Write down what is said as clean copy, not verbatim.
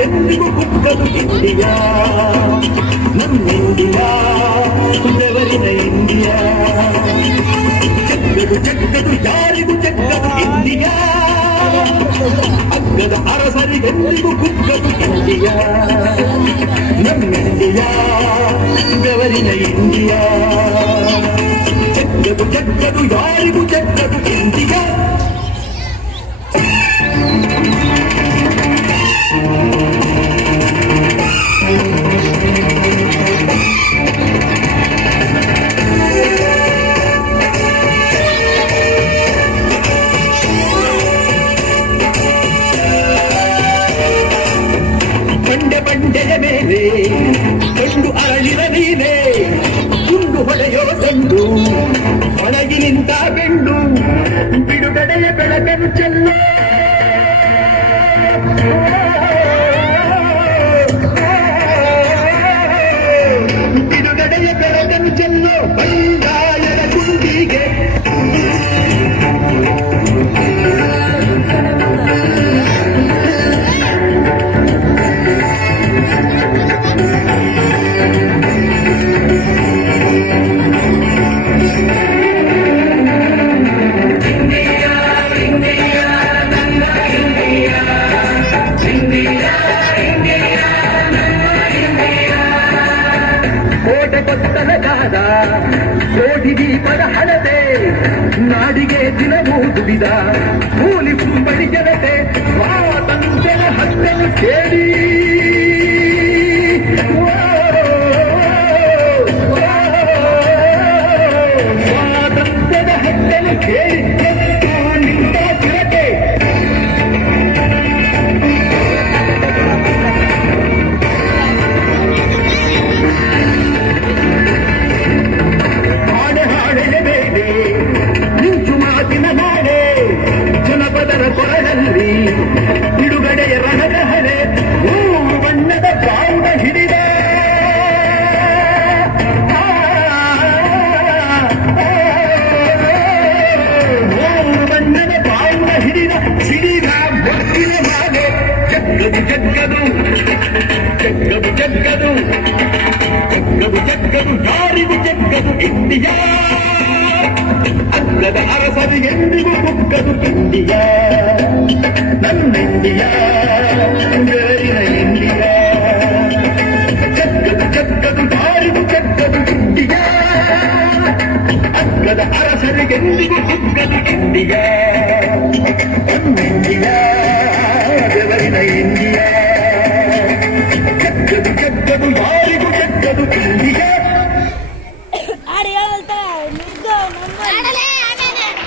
ಅರಸರಿಗೆಂದಿಗೂ ಕುಕ್ಕದು India, ನಮ್ಮಿಂಡಿಯಾ ಬೆವರಿನ India. ಜಗ್ಗದು ಜಗ್ಗದು ಯಾರಿಗೂ ಜಗ್ಗದು India, ಅಗ್ಗದ ಅರಸರಿಗೆಂದಿಗೂ ಕುಕ್ಕದು ಇಂಡಿಯಾ, ನಮ್ಮಿಂಡಿಯಾ ಬೆವರಿನ ಇಂಡಿಯಾ. ಜಗ್ಗದು ಜಗ್ಗದು ಯಾರಿಗೂ ಜಗ್ಗದು ಇಂಡಿಯಾ. ಬಂಡೆಯ ಮೇಲೆ ಗಂಡು ಅರಳಿದ ನೀನೆ, ಗುಂಡು ಹೊಡೆಯೋ ಗಂಡು ಒಳಗಿ ನಿಂತ ಗಂಡು, ಬಿಡುಗಡೆಯ ಬೆಳಕನ್ನು ಚೆಲ್ಲೋ, ಬಿಡುಗಡೆಯ ಬೆಳಕನ್ನು ಚೆಲ್ಲೋ ಬಂಗಾಯದ ಗುಂಡಿಗೆ. ಕೊತ್ತಲಗಾದ ಕೋಟಿ ದೀಪದ ಹಣತೆ, ನಾಡಿಗೆ ದಿನವೂ ದುಡಿದ ಕೂಲಿ ಕುಂಬಳಿ ಜನತೆ, ಸ್ವಾತಂತ್ರ್ಯದ ಹಕ್ಕನ್ನು ಕೇಳಿ ಸ್ವಾತಂತ್ರ್ಯದ ಹಕ್ಕನ್ನು ಕೇಳಿ ನಿಂತ ಚಿರತೆ. ಕೊರಳಲ್ಲಿ ಬಿಡುಗಡೆಯ ರಣದ ಹಣೆ, ಮೂರು ಬಣ್ಣದ ಬಾವುಟ ಹಿಡಿದ, ಮೂರು ಬಣ್ಣದ ಬಾವುಟ ಹಿಡಿದ ಸಿಡಿದ ಬೊಟ್ಟಿನ ಮಾಲೆ. ಜಗ್ಗದು ಜಗ್ಗದು ಜಗ್ಗದು ಜಗ್ಗದು ಜಗ್ಗದು ಜಗ್ಗದು ಯಾರಿಗೂ ಜಗ್ಗದು ಇಂಡಿಯಾ, ಅಗ್ಗದ ಅರಸರಿಗೆಂದಿಗೂ ಕುಕ್ಕದು ಇಂಡಿಯಾ, ನಮ್ಮಿಂಡಿಯಾ ಬೆವರಿನ ಇಂಡಿಯಾ. ಜಗ್ಗದು ಜಗ್ಗದು ಯಾರಿಗೂ ಜಗ್ಗದು ಇಂಡಿಯಾ, ಅಗ್ಗದ ಅರಸರಿಗೆಂದಿಗೂ ಕುಕ್ಕದು ಇಂಡಿಯಾ, ನಮ್ಮಿಂಡಿಯಾ.